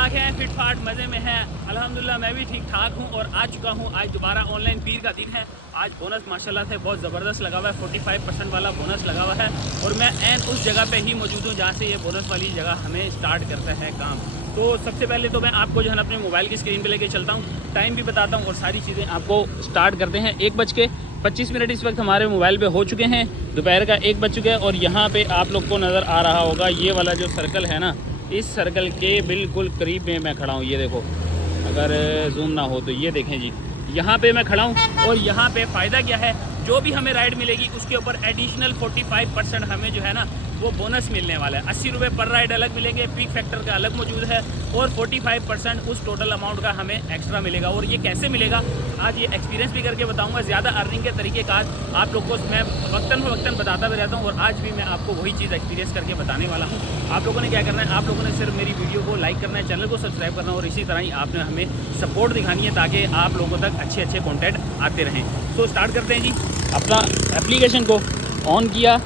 ठाक हैं, फिट फाट मज़े में हैं। अल्हम्दुलिल्लाह मैं भी ठीक ठाक हूँ और आ चुका हूँ। आज दोबारा ऑनलाइन पीर का दिन है। आज बोनस माशाल्लाह से बहुत ज़बरदस्त लगा हुआ है, 45% वाला बोनस लगा हुआ है और मैं एन उस जगह पे ही मौजूद हूँ जहाँ से ये बोनस वाली जगह हमें स्टार्ट करता है काम। तो सबसे पहले तो मैं आपको जो है ना अपने मोबाइल की स्क्रीन पे लेके चलता हूँ, टाइम भी बताता हूँ और सारी चीज़ें आपको स्टार्ट करते हैं। 1:25 इस वक्त हमारे मोबाइल पे हो चुके हैं, दोपहर का 1 बज चुका है और यहाँ पे आप लोग को नज़र आ रहा होगा ये वाला जो सर्कल है ना, इस सर्कल के बिल्कुल करीब में मैं खड़ा हूँ। ये देखो, अगर जूम ना हो तो ये देखें जी, यहाँ पे मैं खड़ा हूँ और यहाँ पे फ़ायदा क्या है, जो भी हमें राइड मिलेगी उसके ऊपर एडिशनल 45% हमें जो है ना वो बोनस मिलने वाला है। 80 रुपये पर राइड अलग मिलेंगे, पीक फैक्टर का अलग मौजूद है और 45% उस टोटल अमाउंट का हमें एक्स्ट्रा मिलेगा। और ये कैसे मिलेगा आज ये एक्सपीरियंस भी करके बताऊंगा। ज़्यादा अर्निंग के तरीके का आप लोग को मैं वक्तन बताता भी रहता हूँ और आज भी मैं आपको वही चीज़ एक्सपीरियंस करके बताने वाला हूँ। आप लोगों ने क्या करना है, आप लोगों ने सिर्फ मेरी वीडियो को लाइक करना है, चैनल को सब्सक्राइब करना और इसी तरह ही आपने हमें सपोर्ट दिखानी है ताकि आप लोगों तक अच्छे कॉन्टेंट आते रहें। तो स्टार्ट करते हैं जी। अपना एप्लीकेशन को ऑन किया,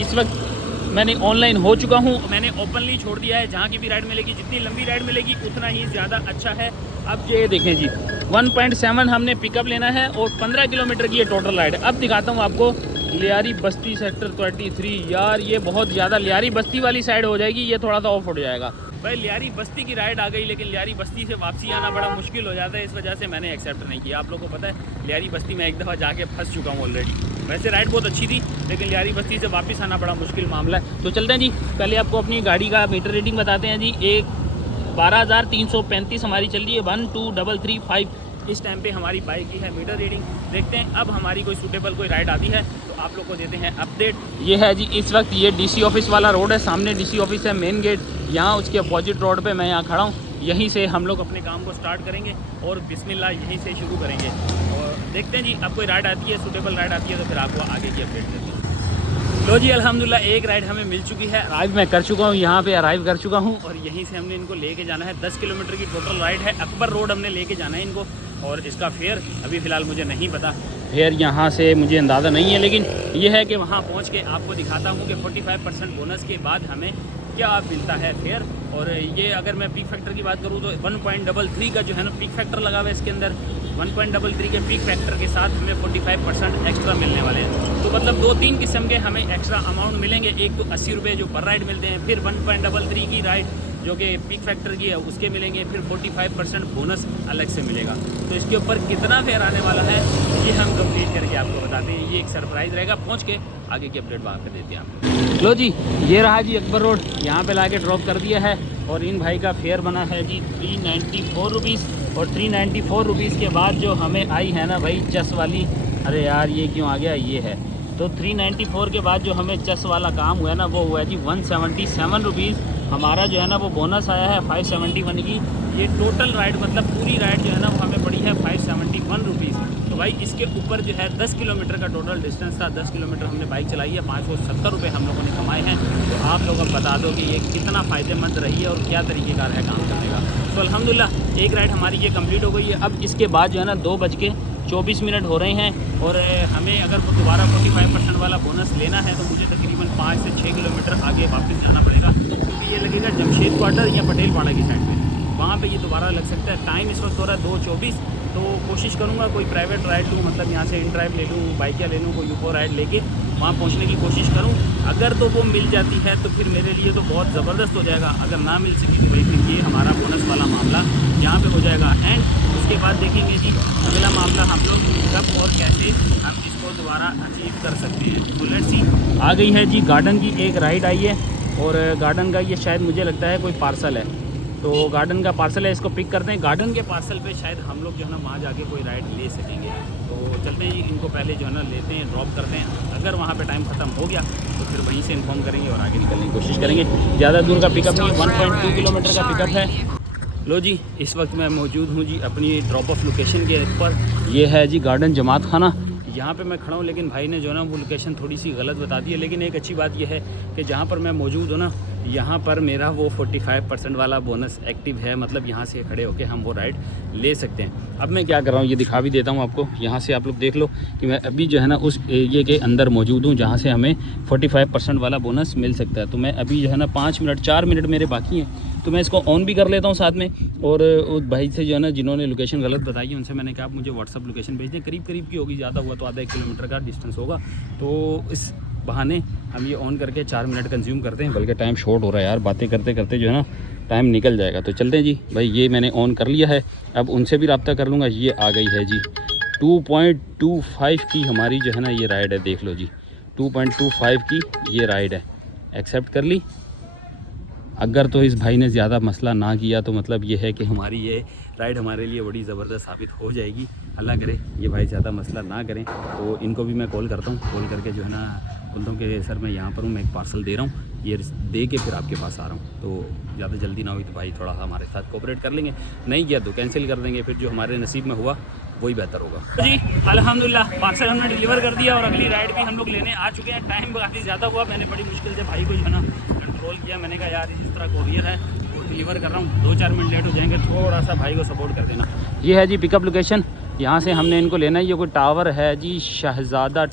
इस वक्त मैंने ऑनलाइन हो चुका हूँ, मैंने ओपनली छोड़ दिया है। जहाँ की भी राइड मिलेगी, जितनी लंबी राइड मिलेगी उतना ही ज़्यादा अच्छा है। अब ये देखें जी, 1.7 हमने पिकअप लेना है और 15 किलोमीटर की ये टोटल राइड है। अब दिखाता हूँ आपको लियारी बस्ती सेक्टर 23। यार ये बहुत ज़्यादा लियारी बस्ती वाली साइड हो जाएगी, ये थोड़ा सा ऑफ हो जाएगा। भाई लियारी बस्ती की राइड आ गई, लेकिन लियारी बस्ती से वापसी आना बड़ा मुश्किल हो जाता है, इस वजह से मैंने एक्सेप्ट नहीं किया। आप लोगों को पता है लियारी बस्ती में एक दफ़ा जाके फंस चुका हूँ ऑलरेडी। वैसे राइड बहुत अच्छी थी, लेकिन लियारी बस्ती से वापस आना बड़ा मुश्किल मामला है। तो चलते हैं जी, पहले आपको अपनी गाड़ी का मीटर रीडिंग बताते हैं जी। 12,335 हमारी चल रही है, 12,335 इस टाइम पे हमारी बाइक की है मीटर रीडिंग। देखते हैं अब हमारी कोई सूटेबल कोई राइड आती है तो आप लोग को देते हैं अपडेट। ये है जी इस वक्त ये डीसी ऑफिस वाला रोड है, सामने डीसी ऑफिस है, मेन गेट यहाँ, उसके अपोजिट रोड पे मैं यहाँ खड़ा हूँ। यहीं से हम लोग अपने काम को स्टार्ट करेंगे और बिस्मिल्लाह यहीं से शुरू करेंगे और देखते हैं जी अब कोई राइड आती है, सूटेबल राइड आती है तो फिर आपको आगे की अपडेट देते हैं। लो जी अल्हम्दुलिल्लाह एक राइड हमें मिल चुकी है, अराइव मैं कर चुका हूँ, यहाँ पे अराइव कर चुका हूँ और यहीं से हमने इनको लेके जाना है। 10 किलोमीटर की टोटल राइड है, अकबर रोड हमने लेके जाना है इनको और इसका फेयर अभी फ़िलहाल मुझे नहीं पता, फेयर यहाँ से मुझे अंदाज़ा नहीं है, लेकिन ये है कि वहाँ पहुँच के आपको दिखाता हूँ कि 45% बोनस के बाद हमें क्या मिलता है फेयर। और ये अगर मैं पीक फैक्टर की बात करूँ तो 1.33 का जो है ना पीक फैक्टर लगा हुआ है इसके अंदर। 1.33 के पीक फैक्टर के साथ हमें 45% एक्स्ट्रा मिलने वाले हैं। तो मतलब 2-3 किस्म के हमें एक्स्ट्रा अमाउंट मिलेंगे। एक तो 80 रुपये जो पर राइड मिलते हैं, फिर 1.33 की राइड जो कि पीक फैक्टर की है उसके मिलेंगे, फिर 45% बोनस अलग से मिलेगा। तो इसके ऊपर कितना फेयर आने वाला है ये हम कंप्लीट करके आपको बताते हैं। ये एक सरप्राइज़ रहेगा, पहुँच के आगे की अपडेट वहाँ कर देते हैं आपको। लो जी ये रहा जी अकबर रोड, यहाँ पे ला के ड्रॉप कर दिया है और इन भाई का फेयर बना है जी 394 रुपीज़। और 394 रुपीज़ के बाद जो हमें आई है ना भाई चस वाली, अरे यार ये क्यों आ गया, ये है तो 394 के बाद जो हमें चस वाला काम हुआ है ना वो हुआ है जी 177 रुपीज़। हमारा जो है ना वो बोनस आया है 571 की। ये टोटल राइड मतलब पूरी राइड जो है ना वो हमें पड़ी है 571 रुपीज़। तो भाई इसके ऊपर जो है 10 किलोमीटर का टोटल डिस्टेंस था, 10 किलोमीटर हमने बाइक चलाई है, 570 रुपये हम लोगों ने कमाए हैं। तो आप लोग अब बता दो कि ये कितना फ़ायदेमंद रही है और क्या तरीक़ेकार है काम करने का। तो अल्हम्दुलिल्लाह एक राइड हमारी ये कंप्लीट हो गई है। अब इसके बाद जो है ना 2:24 हो रहे हैं और हमें अगर वो दोबारा 45% वाला बोनस लेना है तो मुझे तकरीबन 5 से 6 किलोमीटर आगे वापस जाना पड़ेगा, क्योंकि ये लगेगा जमशेद क्वार्टर या पटेल पाड़ा की साइड में, वहाँ पे ये दोबारा लग सकता है। टाइम इस वक्त हो रहा है 2:24। तो कोशिश करूँगा कोई प्राइवेट राइड लूँ, मतलब यहाँ से इन ड्राइव ले लूँ, बाइक या ले लूँ, कोई यूको राइड लेके वहाँ पहुँचने की कोशिश करूँ। अगर तो वो मिल जाती है तो फिर मेरे लिए तो बहुत ज़बरदस्त हो जाएगा। अगर ना मिल सकी तो भाई फिर ये हमारा बोनस वाला मामला यहाँ पे हो जाएगा एंड उसके बाद देखेंगे जी अगला मामला हम लोग कब और कैसे हम इसको दोबारा अचीव कर सकते हैं। तो लेट्स सी। आ गई है जी गार्डन की एक राइड आई है और गार्डन का ये शायद मुझे लगता है कोई पार्सल है, तो गार्डन का पार्सल है, इसको पिक करते हैं। गार्डन के पार्सल पे शायद हम लोग जो है ना वहाँ जाके कोई राइड ले सकेंगे। तो चलते हैं जी, इनको पहले जो है ना लेते हैं, ड्रॉप करते हैं। अगर वहाँ पे टाइम ख़त्म हो गया तो फिर वहीं से इन्फॉर्म करेंगे और आगे निकलने की कोशिश करेंगे। ज़्यादा दूर का पिकअप नहीं, 1.2 किलोमीटर का पिकअप है। लो जी इस वक्त मैं मौजूद हूँ जी अपनी ड्रॉप ऑफ लोकेशन के पर। ये है जी गार्डन जमात खाना, यहाँ पे मैं खड़ा हूँ, लेकिन भाई ने जो है ना वो लोकेशन थोड़ी सी गलत बता दी है। लेकिन एक अच्छी बात यह है कि जहाँ पर मैं मौजूद हूँ ना यहाँ पर मेरा वो 45% वाला बोनस एक्टिव है, मतलब यहाँ से खड़े होकर हम वो राइड ले सकते हैं। अब मैं क्या कर रहा हूँ ये दिखा भी देता हूँ आपको। यहाँ से आप लोग देख लो कि मैं अभी जो है ना उस एरिए के अंदर मौजूद हूँ जहाँ से हमें 45% वाला बोनस मिल सकता है। तो मैं अभी जो है ना 4 मिनट मेरे बाकी हैं, तो मैं इसको ऑन भी कर लेता हूँ साथ में। और उस भाई से जो है ना जिन्होंने लोकेशन गलत बताई है उनसे मैंने कहा आप मुझे व्हाट्सअप लोकेशन भेज दें, करीब करीब की होगी, ज़्यादा हुआ तो आधा 1 किलोमीटर का डिस्टेंस होगा। तो इस बहाने हम ये ऑन करके 4 मिनट कंज्यूम करते हैं, बल्कि टाइम शॉर्ट हो रहा है यार, बातें करते करते जो है ना टाइम निकल जाएगा। तो चलते हैं जी भाई, ये मैंने ऑन कर लिया है, अब उनसे भी रब्ता कर लूँगा। ये आ गई है जी 2.25 की हमारी जो है ना ये राइड है, देख लो जी 2.25 की ये राइड है, एक्सेप्ट कर ली। अगर तो इस भाई ने ज़्यादा मसला ना किया तो मतलब ये है कि हमारी ये राइड हमारे लिए बड़ी ज़बरदस्त साबित हो जाएगी। अल्लाह करे ये भाई ज़्यादा मसला ना करें। तो इनको भी मैं कॉल करता हूँ, कॉल करके जो है ना बोलता हूँ कि सर मैं यहाँ पर हूँ, मैं एक पार्सल दे रहा हूँ, ये दे के फिर आपके पास आ रहा हूँ। तो ज़्यादा जल्दी ना हुई तो भाई थोड़ा सा हमारे साथ कोऑपरेट कर लेंगे, नहीं किया तो कैंसिल कर देंगे, फिर जो हमारे नसीब में हुआ वही बेहतर होगा। जी अल्हम्दुलिल्लाह पार्सल हमने डिलीवर कर दिया और अगली राइड भी हम लोग लेने आ चुके हैं। टाइम काफ़ी ज़्यादा हुआ, मैंने बड़ी मुश्किल से भाई को जो है ना कंट्रोल किया। मैंने कहा यार इस तरह कोरियर है वो डिलीवर कर रहा हूँ, 2-4 मिनट लेट हो जाएंगे, थोड़ा सा भाई को सपोर्ट कर देना। ये है जी पिकअप लोकेशन, यहाँ से हमने इनको लेना है। ये कोई टावर है जी शहज़ादा,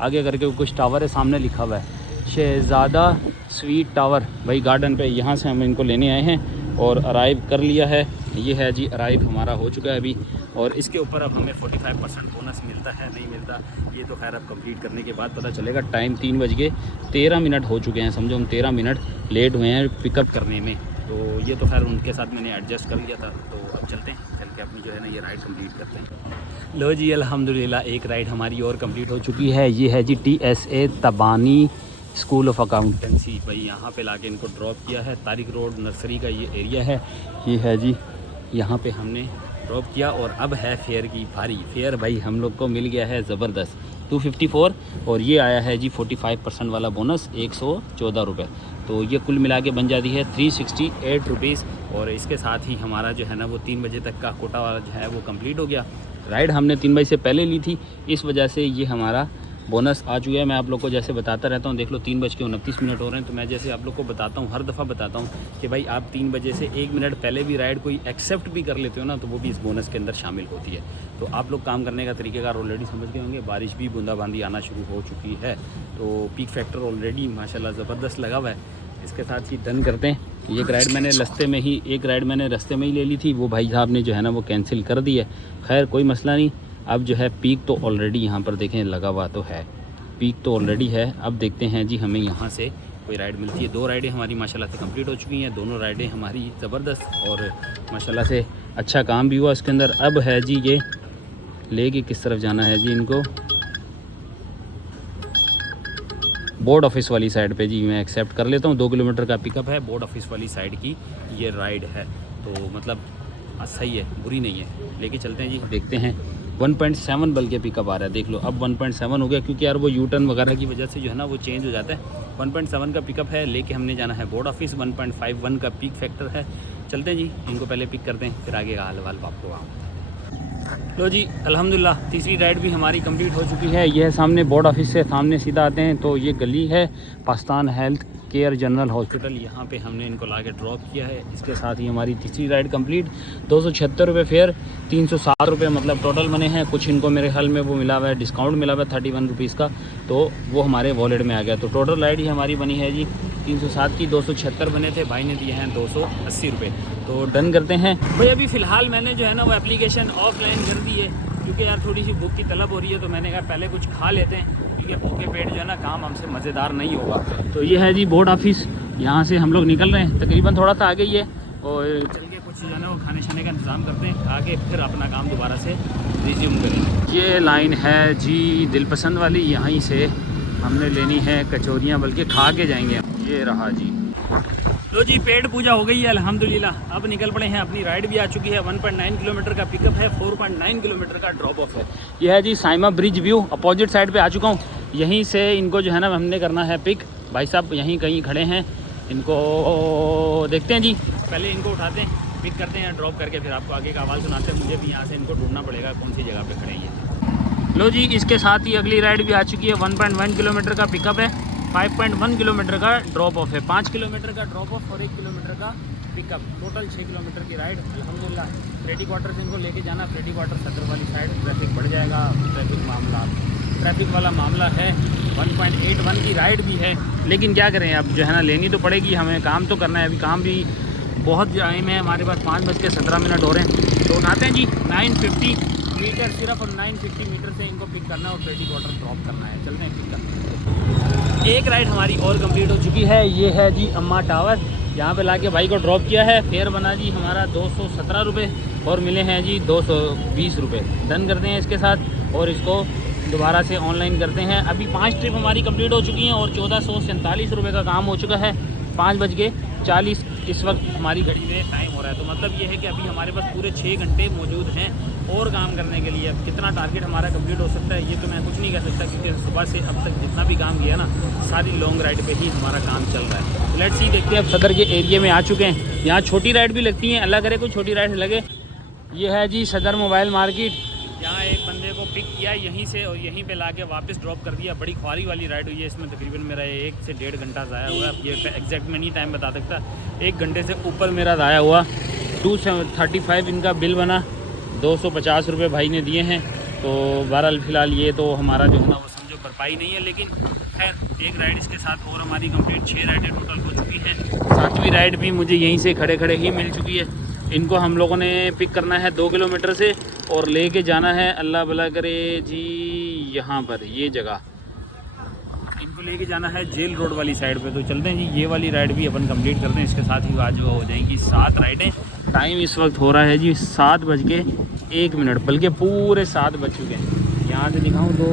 आगे करके कुछ टावर है सामने लिखा हुआ है शहज़ादा स्वीट टावर भाई गार्डन पे, यहाँ से हम इनको लेने आए हैं और अराइव कर लिया है। ये है जी अराइव हमारा हो चुका है अभी, और इसके ऊपर अब हमें 45% बोनस मिलता है नहीं मिलता ये तो खैर अब कंप्लीट करने के बाद पता चलेगा। टाइम 3:13 हो चुके हैं, समझो हम 13 मिनट लेट हुए हैं पिकअप करने में। तो ये तो खैर उनके साथ मैंने एडजस्ट कर लिया था। तो अब चलते हैं, चल के अपनी जो है ना ये राइड कंप्लीट करते हैं। लो जी अल्हम्दुलिल्लाह एक राइड हमारी और कंप्लीट हो चुकी है। ये है जी TSA तबानी स्कूल ऑफ अकाउंटेंसी भाई, यहाँ पे लाके इनको ड्रॉप किया है। तारिक रोड नर्सरी का ये एरिया है, ये है जी यहाँ पे हमने ड्रॉप किया। और अब है फेयर की भारी, फेयर भाई हम लोग को मिल गया है ज़बरदस्त 254, और ये आया है जी 45% वाला बोनस 114 रुपये। तो ये कुल मिला के बन जाती है 368 रुपीज़। और इसके साथ ही हमारा जो है ना वो 3 बजे तक का कोटा वाला जो है वो कंप्लीट हो गया। राइड हमने 3 बजे से पहले ली थी, इस वजह से ये हमारा बोनस आ चुका है। मैं आप लोग को जैसे बताता रहता हूँ, देख लो 3:29 हो रहे हैं, तो मैं जैसे आप लोग को बताता हूँ, हर दफ़ा बताता हूँ कि भाई आप 3 बजे से 1 मिनट पहले भी राइड कोई एक्सेप्ट भी कर लेते हो ना तो वो भी इस बोनस के अंदर शामिल होती है। तो आप लोग काम करने का तरीक़ेकार ऑलरेडी समझ गए होंगे। बारिश भी बूंदाबांदी आना शुरू हो चुकी है, तो पीक फैक्टर ऑलरेडी माशाल्लाह ज़बरदस्त लगा हुआ है। इसके साथ ही डन करते हैं। एक राइड मैंने रास्ते में ही ले ली थी, वो भाई साहब ने जो है ना वो कैंसिल कर दी है। खैर कोई मसला नहीं, अब जो है पीक तो ऑलरेडी यहाँ पर देखें लगा हुआ तो है, पीक तो ऑलरेडी है। अब देखते हैं जी हमें यहाँ से कोई राइड मिलती है। 2 राइडें हमारी माशाल्लाह से कंप्लीट हो चुकी हैं, दोनों राइडें हमारी ज़बरदस्त और माशाल्लाह से अच्छा काम भी हुआ इसके अंदर। अब है जी ये लेके किस तरफ जाना है जी इनको, बोर्ड ऑफिस वाली साइड पे जी मैं एक्सेप्ट कर लेता हूँ। 2 किलोमीटर का पिकअप है, बोर्ड ऑफिस वाली साइड की ये राइड है, तो मतलब सही है, बुरी नहीं है। लेके चलते हैं जी, देखते हैं। 1.7 बल्कि पिकअप आ रहा है, देख लो अब 1.7 हो गया, क्योंकि यार वो यू टर्न वगैरह की वजह से जो है ना वो चेंज हो जाता है। 1.7 का पिकअप है, लेके हमने जाना है बोर्ड ऑफिस। 1.51 का पिक फैक्टर है। चलते हैं जी, इनको पहले पिक करते हैं, फिर आगे का हाल वाल आपको वहाँ। लो जी अल्हम्दुलिल्लाह तीसरी राइड भी हमारी कंप्लीट हो चुकी है। यह सामने बोर्ड ऑफिस से सामने सीधा आते हैं तो ये गली है Pakistan health care general hospital, यहाँ पे हमने इनको ला के ड्रॉप किया है। इसके साथ ही हमारी तीसरी राइड कंप्लीट। 276 रुपये फेयर, 307 रुपये मतलब टोटल बने हैं। कुछ इनको मेरे ख्याल में वो मिला हुआ है, डिस्काउंट मिला हुआ है 31 रुपीज़ का, तो वो हमारे वॉलेट में आ गया। तो टोटल राइड ही हमारी बनी है जी 307 की, 276 बने थे, भाई ने दिए हैं 280 रुपये। तो डन करते हैं भाई। अभी फ़िलहाल मैंने जो है ना वो एप्लीकेशन ऑफलाइन कर दी है, क्योंकि यार थोड़ी सी भूख की तलब हो रही है, तो मैंने कहा पहले कुछ खा लेते हैं, क्योंकि भूखे पेट जो है ना काम हमसे मज़ेदार नहीं होगा। तो ये है जी बोर्ड ऑफिस, यहाँ से हम लोग निकल रहे हैं, तकरीबन थोड़ा सा आगे ही है, और चल के कुछ जो है ना वो खाने शाने का इंतज़ाम करते हैं, खा के फिर अपना काम दोबारा से रिज्यूम करेंगे। ये लाइन है जी दिलपसंद वाली, यहीं से हमने लेनी है कचौरियाँ, बल्कि खा के जाएंगे। ये रहा जी। लो जी पेट पूजा हो गई है अल्हम्दुलिल्लाह। अब निकल पड़े हैं, अपनी राइड भी आ चुकी है। 1.9 किलोमीटर का पिकअप है, 4.9 किलोमीटर का ड्रॉप ऑफ है। यह है जी Saima bridge view, opposite side पे आ चुका हूँ। यहीं से इनको जो है ना हमने करना है पिक। भाई साहब यहीं कहीं खड़े हैं, इनको देखते हैं जी, पहले इनको उठाते हैं, पिक करते हैं, ड्रॉप करके फिर आपको आगे का आवाज़ सुनाते हैं। मुझे भी यहाँ से इनको ढूंढना पड़ेगा कौन सी जगह पर खड़े हैं। लो जी इसके साथ ही अगली राइड भी आ चुकी है। 1.1 किलोमीटर का पिकअप है, 5.1 किलोमीटर का ड्रॉप ऑफ है। 5 किलोमीटर का ड्रॉप ऑफ और 1 किलोमीटर का पिकअप, टोटल 6 किलोमीटर की राइड अल्हम्दुलिल्लाह। फ्रेडी क्वार्टर से इनको लेके जाना, फ्रेडी क्वार्टर सदर वाली साइड। ट्रैफिक बढ़ जाएगा, ट्रैफिक मामला ट्रैफिक वाला मामला है। 1.81 की राइड भी है, लेकिन क्या करें अब जो है ना, लेनी तो पड़ेगी, हमें काम तो करना है। अभी काम भी बहुत टाइम है हमारे पास, 5:17 हो रहे हैं। तो उठाते हैं जी 950 मीटर सिर्फ, और 950 मीटर से इनको पिक करना है और पेटी क्वार्टर ड्रॉप करना है। चलते हैं पिक करना। एक राइड हमारी और कंप्लीट हो चुकी है, ये है जी अम्मा टावर। यहाँ पे लाके भाई को ड्रॉप किया है। फेयर बना जी हमारा 217 रुपये और मिले हैं जी 220 रुपये। डन करते हैं इसके साथ और इसको दोबारा से ऑनलाइन करते हैं। अभी 5 ट्रिप हमारी कंप्लीट हो चुकी हैं और 1447 रुपये का काम हो चुका है। 5:40 इस वक्त हमारी घड़ी में टाइम हो रहा है। तो मतलब ये है कि अभी हमारे पास पूरे 6 घंटे मौजूद हैं और काम करने के लिए। अब कितना टारगेट हमारा कंप्लीट हो सकता है ये तो मैं कुछ नहीं कह सकता, क्योंकि सुबह से अब तक जितना भी काम किया ना, सारी लॉन्ग राइड पे ही हमारा काम चल रहा है। लेट्स सी, देखते हैं। अब सदर के एरिया में आ चुके हैं। यहाँ छोटी राइड भी लगती हैं, अल्लाह करे कोई छोटी राइड लगे। ये है जी सदर मोबाइल मार्केट। यहाँ एक बंदे को पिक किया यहीं से और यहीं पे लाके वापस ड्रॉप कर दिया। बड़ी ख्वारी वाली राइड हुई है, इसमें तकरीबन मेरा 1 से 1.5 घंटा ज़ाया हुआ है। ये एग्जैक्ट मैं नहीं टाइम बता सकता, 1 घंटे से ऊपर मेरा ज़ाया हुआ। 235 इनका बिल बना, 250 रुपये भाई ने दिए हैं। तो बहरहाल फ़िलहाल ये तो हमारा जो है ना वो समझो भरपाई नहीं है, लेकिन खैर एक राइड इसके साथ और हमारी कंप्लीट 6 राइडें टोटल हो चुकी हैं। 7वीं राइड भी मुझे यहीं से खड़े खड़े ही मिल चुकी है। इनको हम लोगों ने पिक करना है 2 किलोमीटर से और लेके जाना है, अल्लाह भला करे जी, यहाँ पर ये जगह इनको लेके जाना है जेल रोड वाली साइड पे। तो चलते हैं जी, ये वाली राइड भी अपन कंप्लीट करते हैं। इसके साथ ही आज हो जाएंगी 7 राइडें। टाइम इस वक्त हो रहा है जी 7:01, बल्कि पूरे 7 बज चुके हैं। यहाँ से दिखाऊँ तो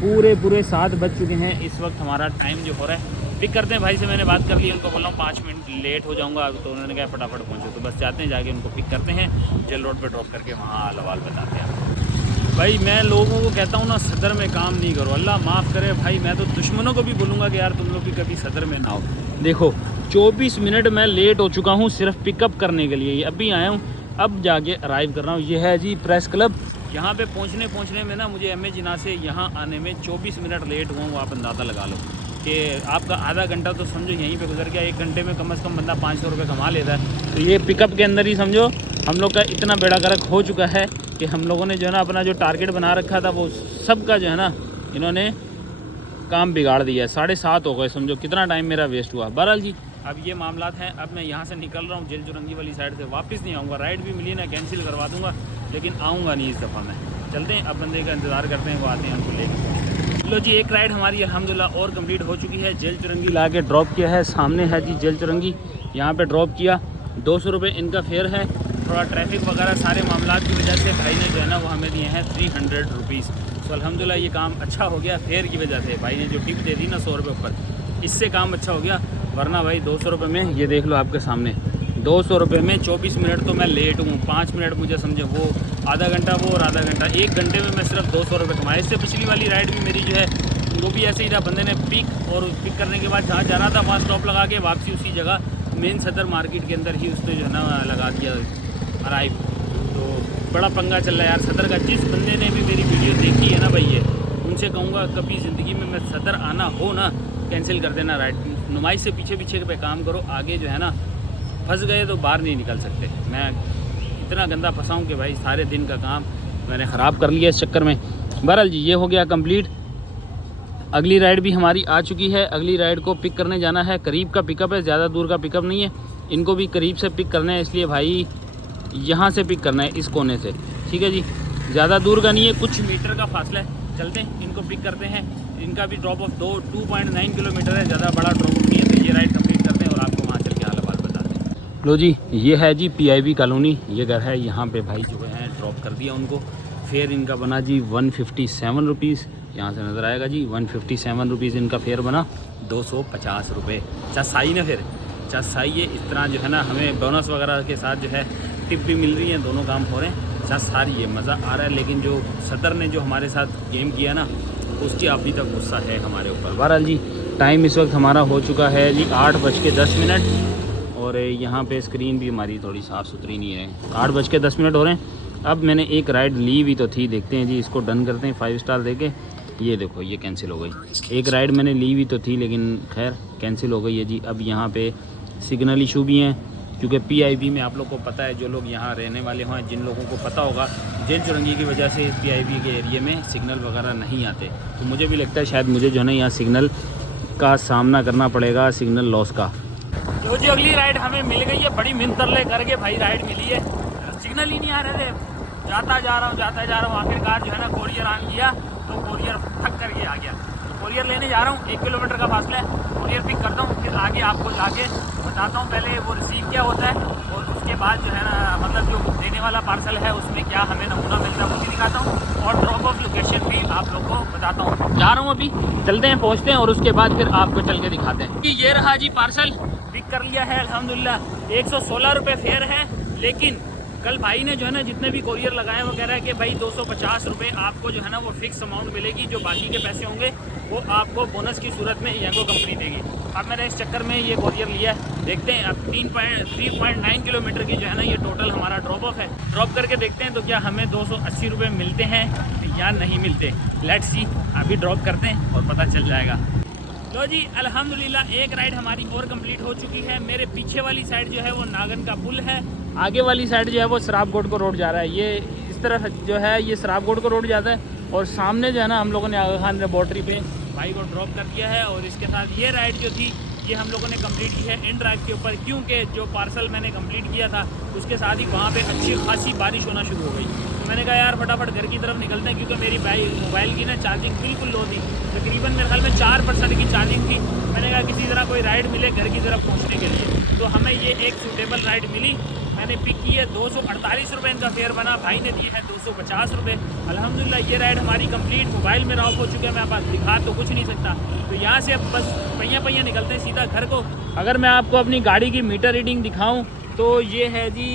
पूरे 7 बज चुके हैं इस वक्त हमारा टाइम जो हो रहा है। पिक करते हैं भाई से, मैंने बात कर ली, उनको बोला हूँ 5 मिनट लेट हो जाऊँगा, तो उन्होंने कहा फटाफट पहुँचो। तो बस जाते हैं, जाके उनको पिक करते हैं, जेल रोड पे ड्रॉप करके वहाँ लवाल बताते हैं। भाई मैं लोगों को कहता हूँ ना, सदर में काम नहीं करो, अल्लाह माफ़ करे भाई। मैं तो दुश्मनों को भी बोलूँगा कि यार तुम लोग भी कभी सदर में ना हो। देखो 24 मिनट मैं लेट हो चुका हूँ सिर्फ पिकअप करने के लिए। अभी आया हूँ, अब जाके अराइव कर रहा हूँ। ये है जी प्रेस क्लब। यहाँ पे पहुँचने में ना मुझे एम ए जिना से यहाँ आने में 24 मिनट लेट हुआ हूँ। आप अंदाज़ा लगा लो कि आपका आधा घंटा तो समझो यहीं पे गुजर गया। 1 घंटे में कम से कम बंदा 500 रुपये कमा लेता है। तो ये पिकअप के अंदर ही समझो हम लोग का इतना बेड़ा गर्क हो चुका है कि हम लोगों ने जो है ना अपना जो टारगेट बना रखा था वो सब का जो है ना इन्होंने काम बिगाड़ दिया है। 7:30 हो गए, समझो कितना टाइम मेरा वेस्ट हुआ। बहरहाल जी अब ये मामलात हैं। अब मैं यहाँ से निकल रहा हूँ, जेल चुरंगी वाली साइड से वापस नहीं आऊँगा। राइड भी मिली ना, कैंसिल करवा दूँगा, लेकिन आऊँगा नहीं इस दफ़ा मैं। चलते हैं, अब बंदे का इंतज़ार करते हैं, वो आते हैं, उनको लेकर। लो जी, एक राइड हमारी अल्हम्दुलिल्लाह और कंप्लीट हो चुकी है। जेल चुरंगी ला के ड्रॉप किया है, सामने है जी जेल चुरंगी। यहाँ पे ड्रॉप किया, 200 रुपये इनका फेयर है। थोड़ा ट्रैफिक वगैरह सारे मामला की वजह से भाई ने जो है ना वो हमें दिए हैं 300 रुपीज़। तो अल्हम्दुलिल्लाह ये काम अच्छा हो गया फेयर की वजह से। भाई ने जो टिप दे दी ना 100 रुपये ऊपर, इससे काम अच्छा हो गया। वरना भाई 200 रुपये में, ये देख लो आपके सामने, 200 रुपये में 24 मिनट तो मैं लेट हूँ। 5 मिनट मुझे समझो वो, आधा घंटा वो और आधा घंटा, 1 घंटे में मैं सिर्फ 200 रुपये कमाया। इससे पिछली वाली राइड भी मेरी जो है वो भी ऐसे ही था। बंदे ने पिक करने के बाद जहाँ जा रहा था वहाँ स्टॉप लगा के वापसी उसी जगह मेन सदर मार्केट के अंदर ही उसने जो है ना लगा दिया अराइव। तो बड़ा पंगा चल रहा है यार सदर का। जिस बंदे ने भी मेरी वीडियो देखी है ना भाई, ये उनसे कहूँगा कभी ज़िंदगी में मैं सदर आना हो ना, कैंसिल कर देना राइड। नुमाइश से पीछे पे काम करो, आगे जो है ना फंस गए तो बाहर नहीं निकल सकते। मैं इतना गंदा फंसा हूँ कि भाई सारे दिन का काम मैंने ख़राब कर लिया इस चक्कर में। बहरहाल जी ये हो गया कंप्लीट। अगली राइड भी हमारी आ चुकी है। अगली राइड को पिक करने जाना है। करीब का पिकअप है, ज़्यादा दूर का पिकअप नहीं है। इनको भी करीब से पिक करना है, इसलिए भाई यहाँ से पिक करना है, इस कोने से। ठीक है जी, ज़्यादा दूर का नहीं है, कुछ मीटर का फासला है। चलते हैं, इनको पिक करते हैं। इनका भी ड्रॉप ऑफ 2.9 किलोमीटर है, ज़्यादा बड़ा ड्रॉप ऑफ नहीं है। तो ये राइड कंप्लीट करते हैं और आपको वहाँ चल के हाल बात बताते हैं। लो जी, ये है जी PIB कॉलोनी, ये घर है। यहाँ पे भाई जो है ड्रॉप कर दिया उनको। फेयर इनका बना जी 157 रुपीज़। यहाँ से नज़र आएगा जी 157 रुपीज़ इनका फेयर बना। 250 रुपये चासाई ना, फिर चासाई है। इस तरह जो है ना हमें बोनस वगैरह के साथ जो है टिप भी मिल रही है, दोनों काम हो रहे हैं। चास सारी है, मज़ा आ रहा है। लेकिन जो सदर ने जो हमारे साथ गेम किया ना, उसकी अभी तक गुस्सा है हमारे ऊपर। बहरहाल जी टाइम इस वक्त हमारा हो चुका है जी 8:10 और यहाँ पे स्क्रीन भी हमारी थोड़ी साफ़ सुथरी नहीं है। 8:10 हो रहे हैं। अब मैंने एक राइड ली भी तो थी, देखते हैं जी, इसको डन करते हैं 5 स्टार देके। ये देखो ये कैंसिल हो गई। एक राइड मैंने ली भी तो थी, लेकिन खैर कैंसिल हो गई है जी। अब यहाँ पे सिग्नल इशू भी हैं, क्योंकि PIB में आप लोग को पता है, जो लोग यहाँ रहने वाले हों, जिन लोगों को पता होगा, जेल चुरंगी की वजह से इस PIB के एरिए में सिग्नल वगैरह नहीं आते। तो मुझे भी लगता है शायद मुझे जो है ना यहाँ सिग्नल का सामना करना पड़ेगा, सिग्नल लॉस का। जो जी अगली राइड हमें मिल गई है, बड़ी मिन्नत करके भाई राइड मिली है। सिग्नल ही नहीं आ रहे थे, जाता जा रहा हूँ, आखिरकार जो है ना कोरियर ऑन किया तो कोरियर थक करके आ गया। तो कोरियर लेने जा रहा हूँ, 1 किलोमीटर का फासला है, कोरियर पिक करता हूँ, फिर आगे आपको जाके बताता हूँ पहले वो रिसीव क्या होता है और उसके बाद जो है ना मतलब जो देने वाला पार्सल है उसमें क्या हमें नमूना मिलता है वो भी दिखाता हूँ और ड्रॉप ऑफ लोकेशन भी आप लोग को बताता हूँ। जा रहा हूँ, अभी चलते हैं, पहुँचते हैं और उसके बाद फिर आपको चल के दिखाते हैं। ये रहा जी पार्सल, पिक कर लिया है अल्हम्दुलिल्लाह। 116 रुपये फेयर है, लेकिन कल भाई ने जो है ना जितने भी कोरियर लगाए वो कह रहा है कि भाई 250 रुपये आपको जो है ना वो फिक्स अमाउंट मिलेगी, जो बाकी के पैसे होंगे वो आपको बोनस की सूरत में यांगो कंपनी देगी। अब मैंने इस चक्कर में ये कोरियर लिया है, देखते हैं अब 3.9 किलोमीटर की जो है ना ये टोटल हमारा ड्रॉप ऑफ है। ड्रॉप करके देखते हैं तो क्या हमें 280 रुपये मिलते हैं या नहीं मिलते। लेट्स सी, अभी ड्रॉप करते हैं और पता चल जाएगा। लो जी अल्हम्दुलिल्लाह एक राइड हमारी और कंप्लीट हो चुकी है। मेरे पीछे वाली साइड जो है वो नागन का पुल है, आगे वाली साइड जो है वो सराबकोट को रोड जा रहा है। ये इस तरफ जो है ये सराबकोट को रोड जाता है और सामने जो है ना हम लोगों ने आगा खान लेबॉर्ट्री पे भाई को ड्रॉप कर दिया है। और इसके साथ ये राइड जो थी ये हम लोगों ने कंप्लीट की है इन ड्राइव के ऊपर, क्योंकि जो पार्सल मैंने कंप्लीट किया था उसके साथ ही वहाँ पे अच्छी खासी बारिश होना शुरू हो गई। तो मैंने कहा यार फटाफट घर की तरफ निकलते हैं, क्योंकि मेरी मोबाइल की ना चार्जिंग बिल्कुल लो थी, तकरीबन मेरे ख्याल में 4% की चार्जिंग थी। मैंने कहा किसी तरह कोई राइड मिले घर की तरफ पहुँचने के लिए। तो हमें ये एक सूटेबल राइड मिली, मैंने पिक की है। 248 रुपये इनका फेयर बना, भाई ने दिए है 250 रुपये। अल्हम्दुलिल्लाह ये राइड हमारी कंप्लीट। मोबाइल मेरा ऑफ हो चुका है, मैं आपको दिखा तो कुछ नहीं सकता। तो यहाँ से अब बस पहिया निकलते हैं सीधा घर को। अगर मैं आपको अपनी गाड़ी की मीटर रीडिंग दिखाऊं तो ये है जी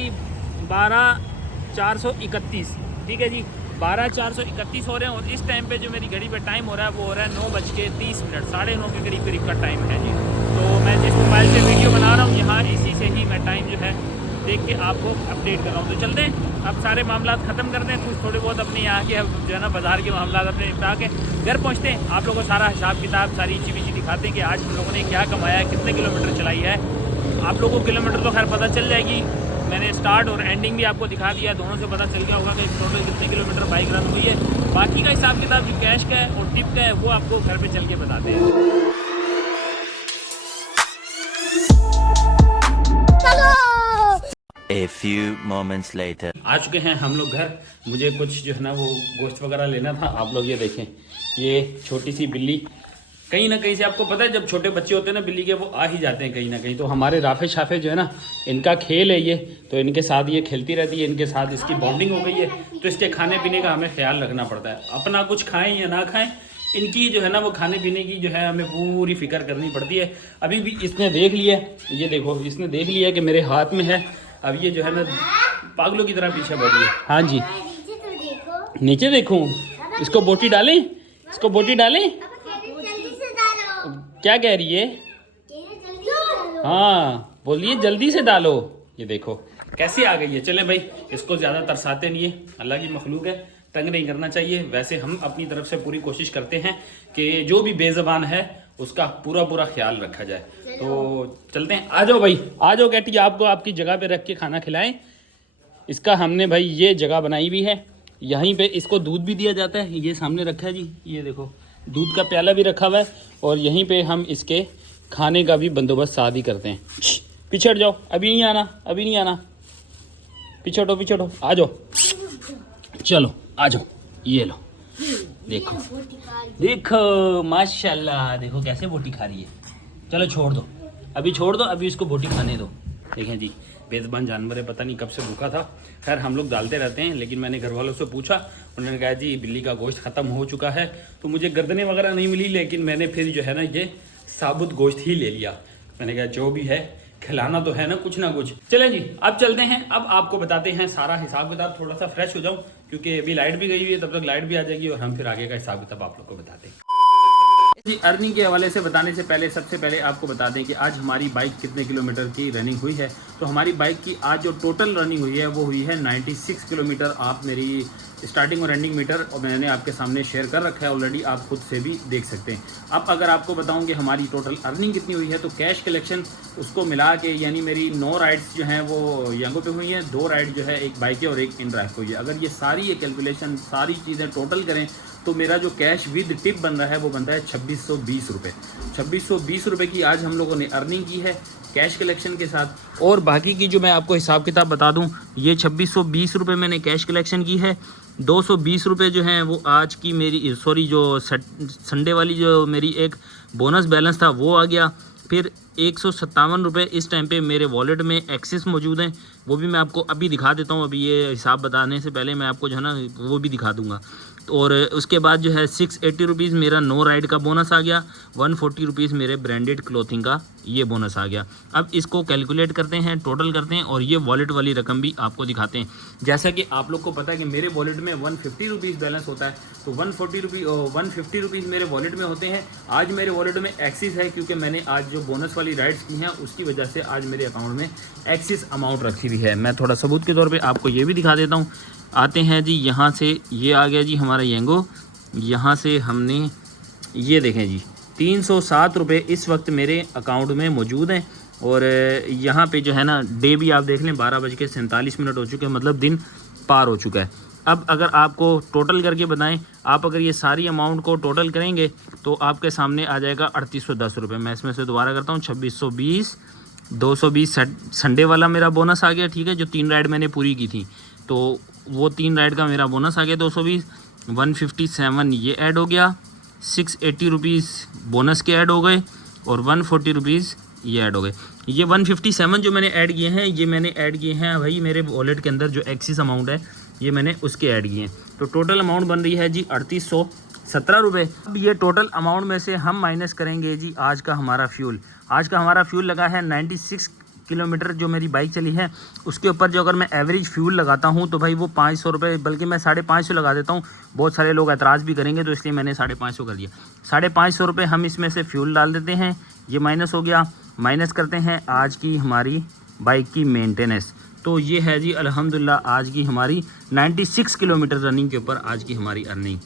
12,431, ठीक है जी 12,431 हो रहे हैं। और इस टाइम पे जो मेरी घड़ी पे टाइम हो रहा है वो हो रहा है 9:30, 9:30 के करीब का टाइम है जी। तो मैं जिस मोबाइल से वीडियो बना रहा हूँ यहाँ इसी से ही मैं टाइम जो है देख के आपको अपडेट कर रहा हूँ। तो चलते हैं अब सारे मामला ख़त्म करते हैं, कुछ थोड़े बहुत अपने यहाँ के जो है ना बाज़ार के मामला अपने निपटा के घर पहुँचते हैं। आप लोगों को सारा हिसाब किताब सारी चीज़ दिखाते हैं कि आज हम लोगों ने क्या कमाया है, कितने किलोमीटर चलाई है। आप लोगों को किलोमीटर तो खैर पता चल जाएगी, मैंने स्टार्ट और एंडिंग भी आपको दिखा दिया, दोनों से पता चल गया होगा कि टोटल कितने किलोमीटर बाइक रन हुई है। बाकी का हिसाब किताब जो कैश का है और टिप का है वो आपको घर पे चल के बताते हैं। A few moments later. आ चुके हैं हम लोग घर। मुझे कुछ जो है ना वो गोश्त वगैरह लेना था। आप लोग ये देखें, ये छोटी सी बिल्ली कहीं ना कहीं से, आपको पता है जब छोटे बच्चे होते हैं ना बिल्ली के, वो आ ही जाते हैं कहीं ना कहीं। तो हमारे राफे शाफे जो है ना इनका खेल है ये, तो इनके साथ ये खेलती रहती है, इनके साथ इसकी बॉन्डिंग हो गई है। तो इसके खाने पीने का हमें ख्याल रखना पड़ता है। अपना कुछ खाएं या ना खाएं, इनकी जो है ना वो खाने पीने की जो है हमें पूरी फिक्र करनी पड़ती है। अभी भी इसने देख लिया, ये देखो इसने देख लिया कि मेरे हाथ में है। अब ये जो है ना पागलों की तरह पीछे बढ़ रही है। हाँ जी नीचे देखूं, इसको बोटी डालें, इसको बोटी डालें, क्या कह रही है? हाँ बोलिए जल्दी से डालो। ये देखो कैसी आ गई है। चले भाई इसको ज़्यादा तरसाते नहीं है, अल्लाह की मखलूक है, तंग नहीं करना चाहिए। वैसे हम अपनी तरफ से पूरी कोशिश करते हैं कि जो भी बेज़बान है उसका पूरा ख्याल रखा जाए। तो चलते हैं, आ जाओ भाई, आ जाओ कैटी, आपको आपकी जगह पे रख के खाना खिलाएं। इसका हमने भाई ये जगह बनाई हुई है, यहीं पे इसको दूध भी दिया जाता है। ये सामने रखा है जी, ये देखो दूध का प्याला भी रखा हुआ है। और यहीं पे हम इसके खाने का भी बंदोबस्त साथ ही करते हैं। पीछे हट जाओ, अभी नहीं आना, अभी नहीं आना, पीछे हटो, पीछे हटो, आ जाओ, चलो आ जाओ, ये लो देखो देखो माशाल्लाह, देखो कैसे बोटी खा रही है। चलो छोड़ दो, अभी छोड़ दो, अभी इसको बोटी खाने दो। देखें जी बेज़बान जानवर है, पता नहीं कब से भूखा था। खैर हम लोग डालते रहते हैं, लेकिन मैंने घर वालों से पूछा, उन्होंने कहा जी बिल्ली का गोश्त ख़त्म हो चुका है। तो मुझे गर्दनें वगैरह नहीं मिली, लेकिन मैंने फिर जो है ना ये साबुत गोश्त ही ले लिया। मैंने कहा जो भी है खिलाना तो है ना कुछ ना कुछ। चलें जी अब चलते हैं, अब आपको बताते हैं सारा हिसाब किताब। थोड़ा सा फ्रेश हो जाऊं क्योंकि अभी लाइट भी गई हुई है, तब तक लाइट भी आ जाएगी और हम फिर आगे का हिसाब किताब आप लोग को बताते हैं जी। अर्निंग के हवाले से बताने से पहले सबसे पहले आपको बता दें कि आज हमारी बाइक कितने किलोमीटर की रनिंग हुई है। तो हमारी बाइक की आज जो टोटल रनिंग हुई है वो हुई है 96 किलोमीटर। आप मेरी स्टार्टिंग और एंडिंग मीटर और मैंने आपके सामने शेयर कर रखा है ऑलरेडी, आप खुद से भी देख सकते हैं। अब अगर आपको बताऊं कि हमारी टोटल अर्निंग कितनी हुई है, तो कैश कलेक्शन उसको मिला के यानी मेरी 9 राइड्स जो हैं वो यंगो पे हुई हैं, 2 राइड जो है एक बाइक और एक इन ड्राइव हुई है। अगर ये सारी ये कैलकुलेशन सारी चीज़ें टोटल करें तो मेरा जो कैश विद टिप बन रहा है वो बनता है 2620 रुपये। 2620 रुपये की आज हम लोगों ने अर्निंग की है कैश कलेक्शन के साथ। और बाकी की जो मैं आपको हिसाब किताब बता दूं, ये 2620 रुपये मैंने कैश कलेक्शन की है। 220 रुपये जो हैं वो आज की मेरी जो संडे वाली जो मेरी एक बोनस बैलेंस था वो आ गया। फिर 157 रुपये इस टाइम पे मेरे वॉलेट में एक्सेस मौजूद हैं, वो भी मैं आपको अभी दिखा देता हूँ। अभी ये हिसाब बताने से पहले मैं आपको जो है ना वो भी दिखा दूँगा। और उसके बाद जो है 680 रुपीज़ मेरा 9 राइड का बोनस आ गया, 140 रुपीज़ मेरे ब्रांडेड क्लोथिंग का ये बोनस आ गया। अब इसको कैलकुलेट करते हैं, टोटल करते हैं और ये वॉलेट वाली रकम भी आपको दिखाते हैं। जैसा कि आप लोग को पता है कि मेरे वॉलेट में 150 रुपीज़ बैलेंस होता है, तो 150 रुपीज़ मेरे वॉलेट में होते हैं। आज मेरे वॉलेट में एक्सिस है क्योंकि मैंने आज जो बोनस वाली राइड्स की हैं उसकी वजह से आज मेरे अकाउंट में एक्सिस अमाउंट रखी हुई है। मैं थोड़ा सबूत के तौर पर आपको ये भी दिखा देता हूँ। आते हैं जी, यहाँ से ये आ गया जी हमारा येंगो। यहाँ से हमने ये देखें जी 307 रुपये इस वक्त मेरे अकाउंट में मौजूद हैं। और यहाँ पे जो है ना डे भी आप देख लें 12:47 हो चुके हैं, मतलब दिन पार हो चुका है। अब अगर आपको टोटल करके बताएं, आप अगर ये सारी अमाउंट को टोटल करेंगे तो आपके सामने आ जाएगा 3810 रुपये। मैं इसमें से दोबारा करता हूँ, 2620, 220 संडे वाला मेरा बोनस आ गया, ठीक है, जो 3 राइड मैंने पूरी की थी, तो वो 3 राइड का मेरा बोनस आ गया 220, 157 ये ऐड हो गया, 680 रुपीज़ बोनस के ऐड हो गए और 140 रुपीज़ ये ऐड हो गए। ये 157 जो मैंने ऐड किए हैं, ये मैंने ऐड किए हैं भाई मेरे वॉलेट के अंदर जो एक्सिस अमाउंट है ये मैंने उसके ऐड किए हैं। तो टोटल अमाउंट बन रही है जी 3817 रुपये। अब ये टोटल अमाउंट में से हम माइनस करेंगे जी आज का हमारा फ्यूल। आज का हमारा फ्यूल लगा है 96 किलोमीटर जो मेरी बाइक चली है उसके ऊपर जो अगर मैं एवरेज फ्यूल लगाता हूँ तो भाई वो 500 रुपये, बल्कि मैं 550 लगा देता हूँ। बहुत सारे लोग एतराज़ भी करेंगे तो इसलिए मैंने 550 कर दिया। 550 रुपये हम इसमें से फ्यूल डाल देते हैं, ये माइनस हो गया। माइनस करते हैं आज की हमारी बाइक की मेंटेनेंस, तो ये है जी अल्हम्दुलिल्लाह आज की हमारी 96 किलोमीटर रनिंग के ऊपर आज की हमारी अर्निंग।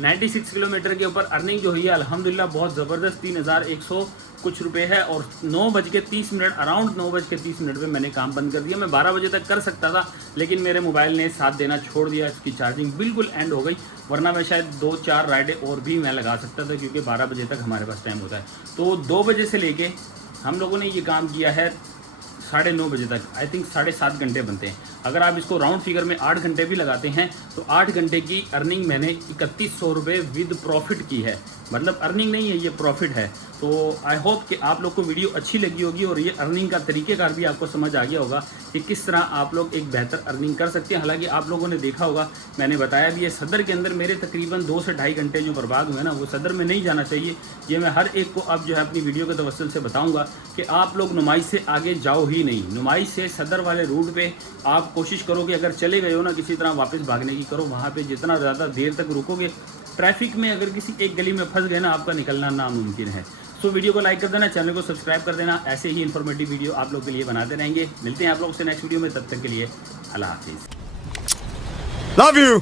96 किलोमीटर के ऊपर अर्निंग जो हुई है अल्हम्दुलिल्लाह बहुत ज़बरदस्त 3100 कुछ रुपए है। और 9:30 अराउंड 9:30 पे मैंने काम बंद कर दिया। मैं 12 बजे तक कर सकता था लेकिन मेरे मोबाइल ने साथ देना छोड़ दिया, इसकी चार्जिंग बिल्कुल एंड हो गई, वरना मैं शायद 2-4 राइडें और भी मैं लगा सकता था क्योंकि 12 बजे तक हमारे पास टाइम होता है। तो 2 बजे से लेके हम लोगों ने ये काम किया है 9:30 बजे तक, आई थिंक 7.5 घंटे बनते हैं। अगर आप इसको राउंड फिगर में 8 घंटे भी लगाते हैं तो 8 घंटे की अर्निंग मैंने 3100 रुपये विद प्रॉफिट की है। मतलब अर्निंग नहीं है, ये प्रॉफिट है। तो आई होप कि आप लोग को वीडियो अच्छी लगी होगी और ये अर्निंग का तरीक़ेकार भी आपको समझ आ गया होगा कि किस तरह आप लोग एक बेहतर अर्निंग कर सकते हैं। हालांकि आप लोगों ने देखा होगा, मैंने बताया भी है, सदर के अंदर मेरे तकरीबन 2 से 2.5 घंटे जो बर्बाद हुए ना, वो सदर में नहीं जाना चाहिए। ये मैं हर एक को अब जो है अपनी वीडियो के तवस्सुल से बताऊँगा कि आप लोग नुमाइश से आगे जाओ ही नहीं। नुमाइश से सदर वाले रूट पर आप कोशिश करो कि अगर चले गए हो ना किसी तरह वापस भागने की करो। वहाँ पे जितना ज़्यादा देर तक रुकोगे, ट्रैफिक में अगर किसी एक गली में फंस गए ना, आपका निकलना नामुमकिन है। सो वीडियो को लाइक कर देना, चैनल को सब्सक्राइब कर देना। ऐसे ही इन्फॉर्मेटिव वीडियो आप लोग के लिए बनाते रहेंगे। मिलते हैं आप लोग से नेक्स्ट वीडियो में, तब तक के लिए अल्लाह हाफिज़। Love you.